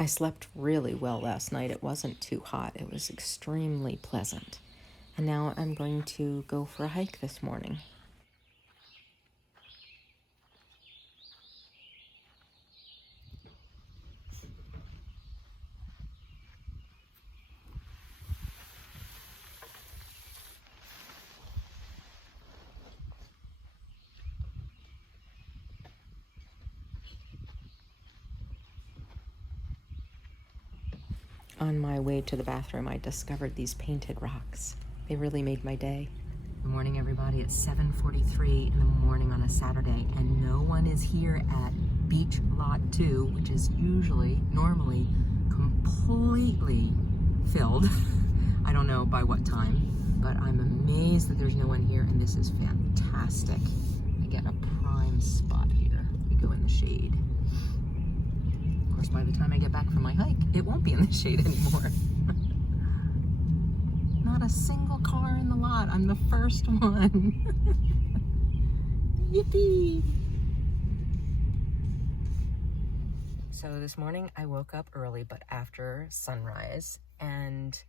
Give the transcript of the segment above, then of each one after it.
I slept really well last night. It wasn't too hot. It was extremely pleasant. And now I'm going to go for a hike this morning. On my way to the bathroom, I discovered these painted rocks. They really made my day. Good morning, everybody. It's 7:43 in the morning on a Saturday, and no one is here at Beach Lot 2, which is normally completely filled. I don't know by what time, but I'm amazed that there's no one here, and this is fantastic. I get a prime spot here. We go in the shade. Of course, by the time I get back from my hike, it won't be in the shade anymore. Not a single car in the lot. I'm the first one. Yippee! So this morning I woke up early, but after sunrise, and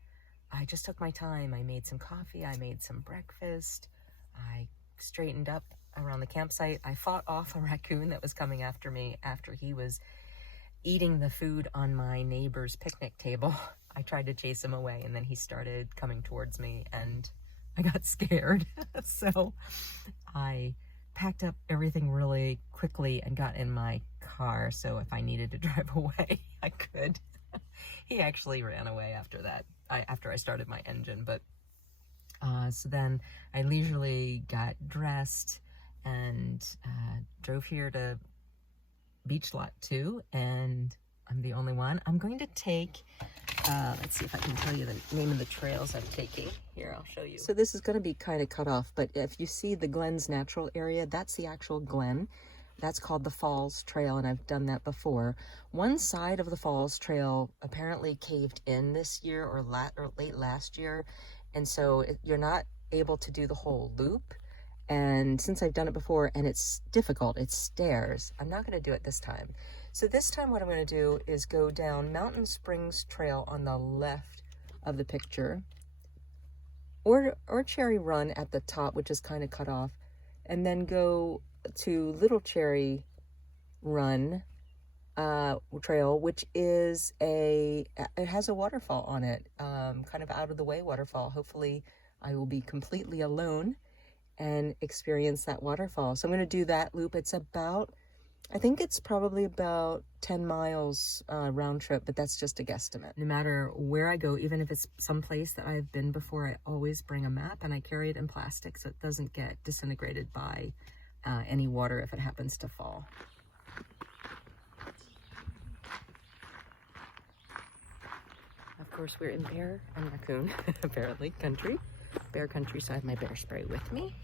I just took my time. I made some coffee, I made some breakfast, I straightened up around the campsite. I fought off a raccoon that was coming after me after he was eating the food on my neighbor's picnic table. I tried to chase him away, and then he started coming towards me, and I got scared. So I packed up everything really quickly and got in my car, so if I needed to drive away, I could. He actually ran away after that, after I started my engine. But so then I leisurely got dressed and drove here to Beach Lot 2, and I'm the only one. I'm going to take, let's see if I can tell you the name of the trails I'm taking. Here, I'll show you. So this is going to be kind of cut off, but if you see the Glen's natural area, that's the actual Glen. That's called the Falls Trail, and I've done that before. One side of the Falls Trail apparently caved in this year or late last year, and so you're not able to do the whole loop. And since I've done it before and it's difficult, it's stairs, I'm not going to do it this time. So this time what I'm going to do is go down Mountain Springs Trail on the left of the picture, or Cherry Run at the top, which is kind of cut off, and then go to Little Cherry Run trail, which is it has a waterfall on it, kind of out of the way waterfall. Hopefully I will be completely alone and experience that waterfall. So I'm going to do that loop. It's about, I think it's probably about 10 miles round trip, but that's just a guesstimate. No matter where I go, even if it's someplace that I've been before, I always bring a map, and I carry it in plastic so it doesn't get disintegrated by any water if it happens to fall. Of course, we're in bear and raccoon, apparently, country. Bear country, so I have my bear spray with me.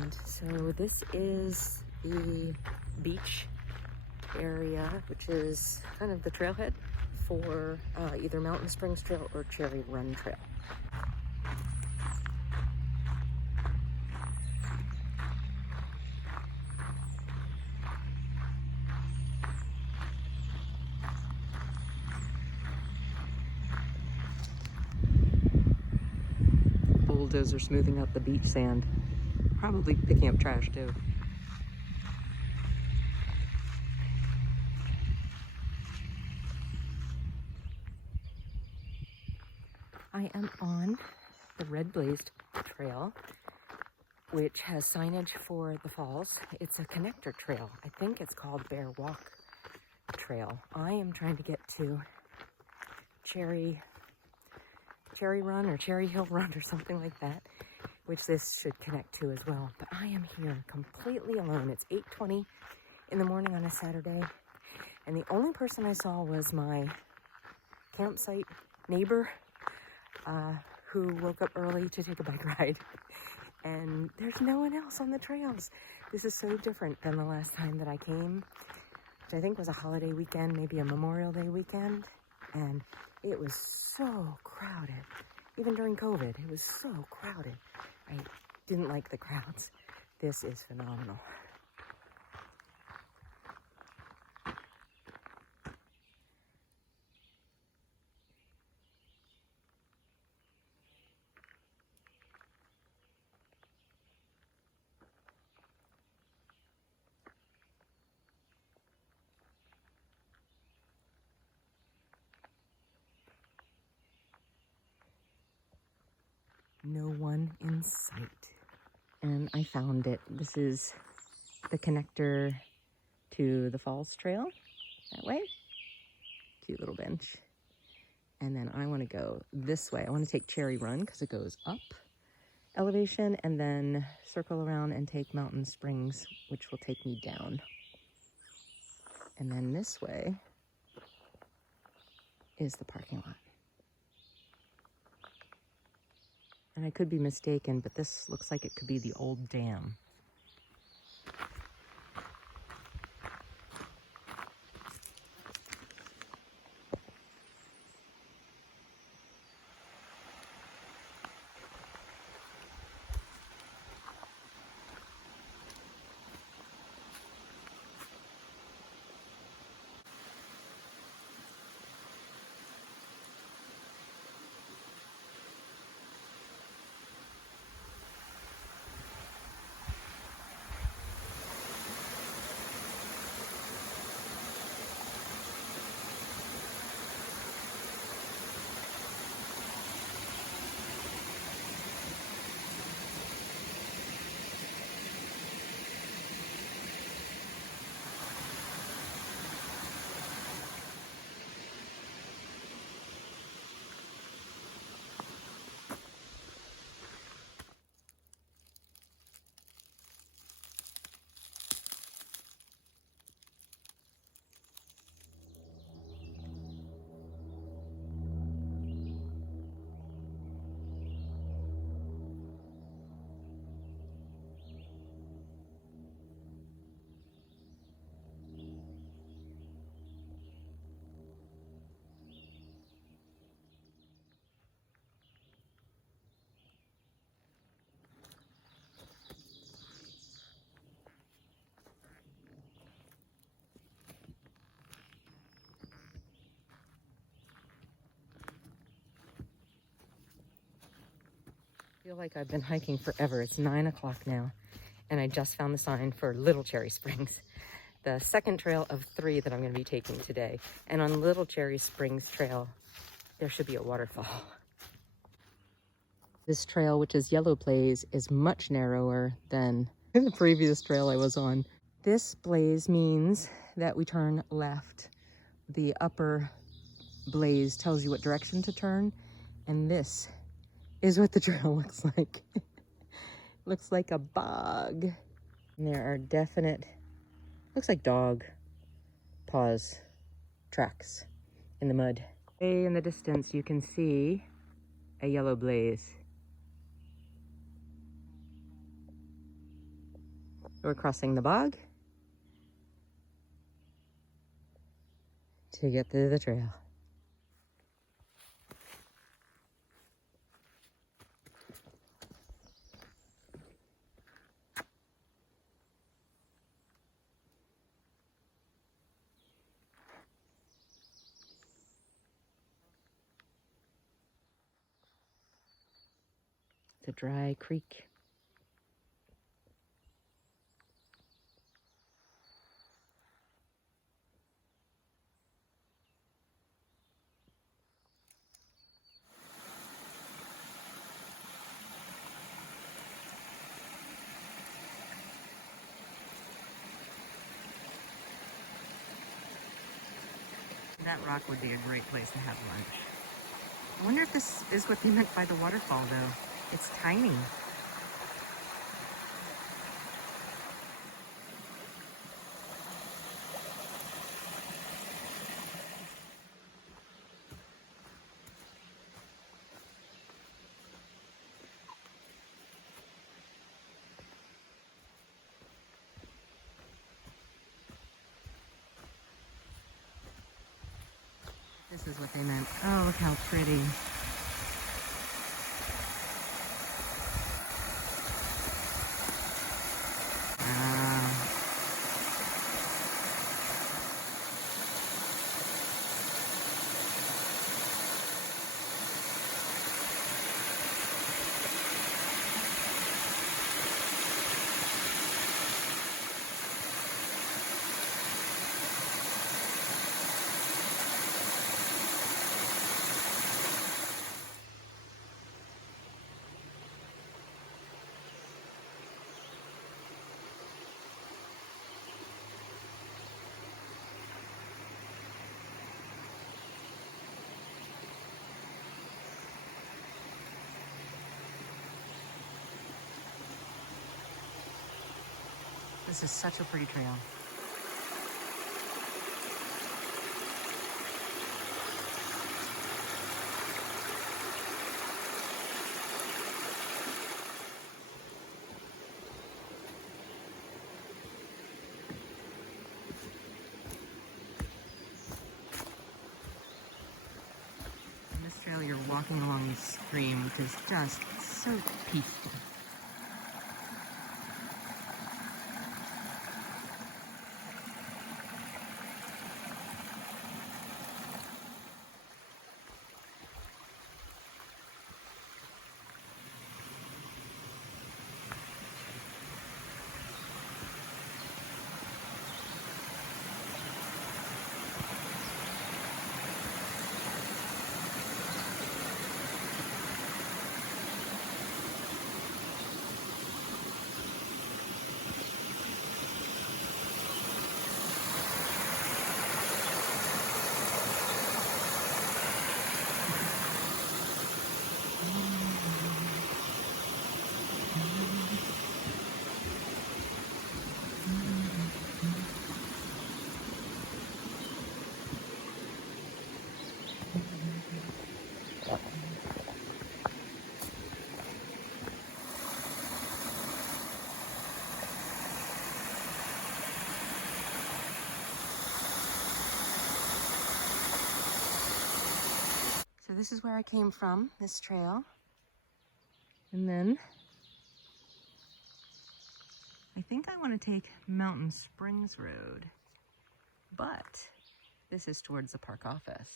And so this is the beach area, which is kind of the trailhead for either Mountain Springs Trail or Cherry Run Trail. Bulldozer smoothing out the beach sand. Probably picking up trash too. I am on the Red Blazed Trail, which has signage for the falls. It's a connector trail. I think it's called Bear Walk Trail. I am trying to get to Cherry Run or Cherry Hill Run or something like that, which this should connect to as well. But I am here completely alone. It's 8:20 in the morning on a Saturday, and the only person I saw was my campsite neighbor, who woke up early to take a bike ride. And there's no one else on the trails. This is so different than the last time that I came, which I think was a holiday weekend, maybe a Memorial Day weekend, and it was so crowded. Even during COVID, it was so crowded. I didn't like the crowds. This is phenomenal. No one in sight. And I found it. This is the connector to the Falls Trail that way. Cute little bench. And then I want to go this way. I want to take Cherry Run because it goes up elevation and then circle around and take Mountain Springs, which will take me down. And then this way is the parking lot. And I could be mistaken, but this looks like it could be the old dam. I feel like I've been hiking forever. It's 9 o'clock now, and I just found the sign for Little Cherry Springs, the second trail of 3 that I'm going to be taking today. And on Little Cherry Springs Trail, there should be a waterfall. This trail, which is yellow blaze, is much narrower than the previous trail I was on. This blaze means that we turn left. The upper blaze tells you what direction to turn, and this is what the trail looks like. Looks like a bog. And there are definite, looks like dog paws tracks in the mud. Way in the distance you can see a yellow blaze. We're crossing the bog to get to the trail. It's a dry creek. That rock would be a great place to have lunch. I wonder if this is what they meant by the waterfall, though. It's tiny. This is what they meant. Oh, look how pretty. This is such a pretty trail. On this trail, you're walking along the stream, which is just so peaceful. So this is where I came from, this trail. And then I think I want to take Mountain Springs Road, but this is towards the park office.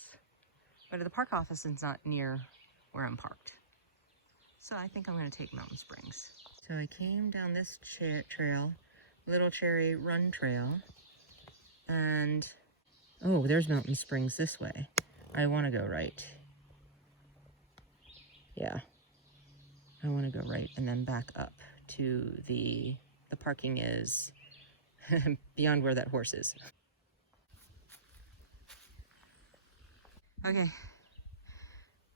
But the park office is not near where I'm parked. So I think I'm going to take Mountain Springs. So I came down this trail, Little Cherry Run Trail, and oh, there's Mountain Springs this way. I want to go right. Yeah, I want to go right and then back up to the parking is beyond where that horse is. Okay,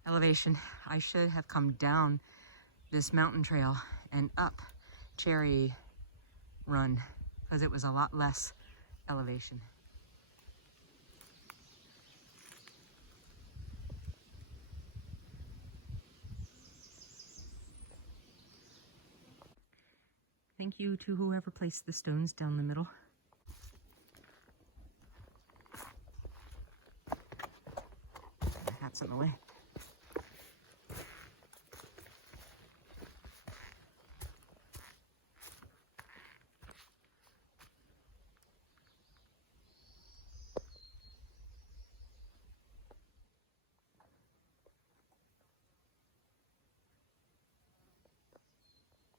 elevation. I should have come down this mountain trail and up Cherry Run because it was a lot less elevation. Thank you to whoever placed the stones down the middle. That's in the way.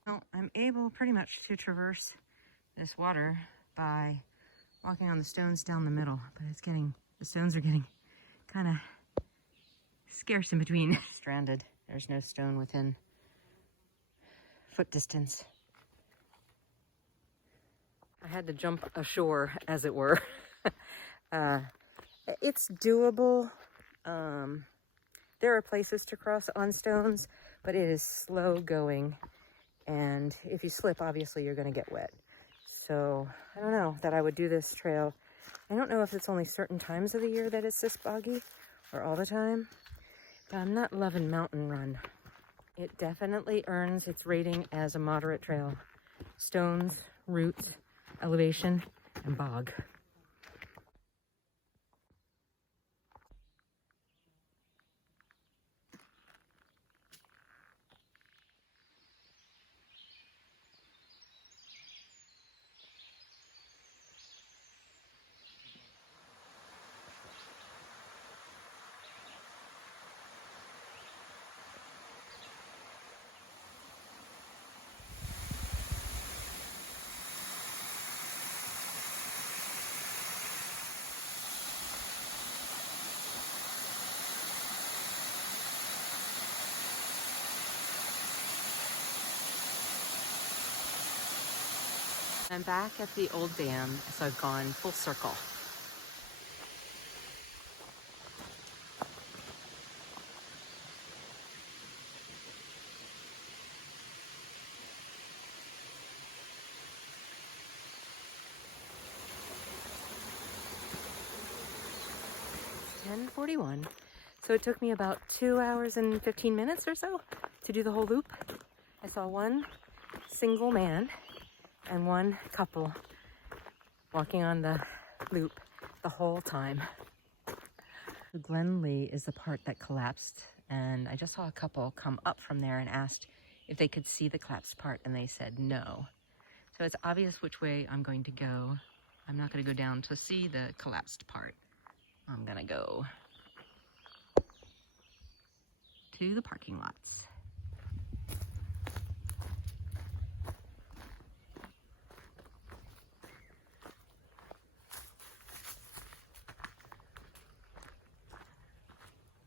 Well, I'm able pretty much to traverse this water by walking on the stones down the middle, but the stones are getting kind of scarce in between. Stranded. There's no stone within foot distance. I had to jump ashore, as it were. It's doable. There are places to cross on stones, but it is slow going. And if you slip, obviously you're going to get wet. So I don't know that I would do this trail. I don't know if it's only certain times of the year that it's this boggy or all the time. But I'm not loving Mountain Run. It definitely earns its rating as a moderate trail. Stones, roots, elevation, and bog. I'm back at the old dam, so I've gone full circle. 10:41. So it took me about 2 hours and 15 minutes or so to do the whole loop. I saw one single man and one couple walking on the loop the whole time. Glenlee is the part that collapsed, and I just saw a couple come up from there and asked if they could see the collapsed part, and they said no. So it's obvious which way I'm going to go. I'm not going to go down to see the collapsed part. I'm going to go to the parking lots.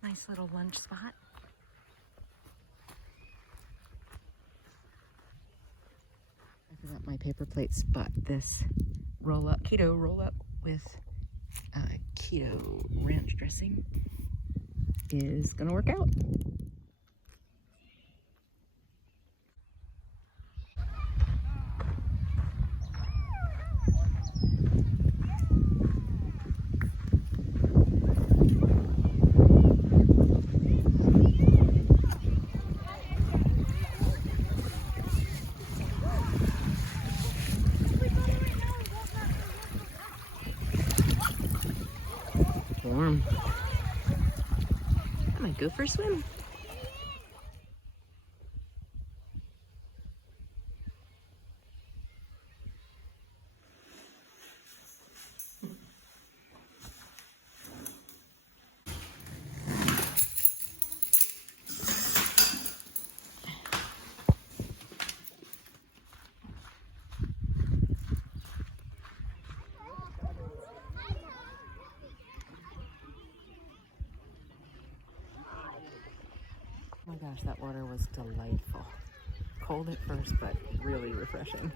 Nice little lunch spot. I forgot my paper plates, but this keto roll up with keto ranch dressing is gonna work out. Warm. I might go for a swim. Oh my gosh, that water was delightful. Cold at first, but really refreshing.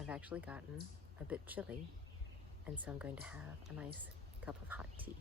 I've actually gotten a bit chilly, and so I'm going to have a nice cup of hot tea.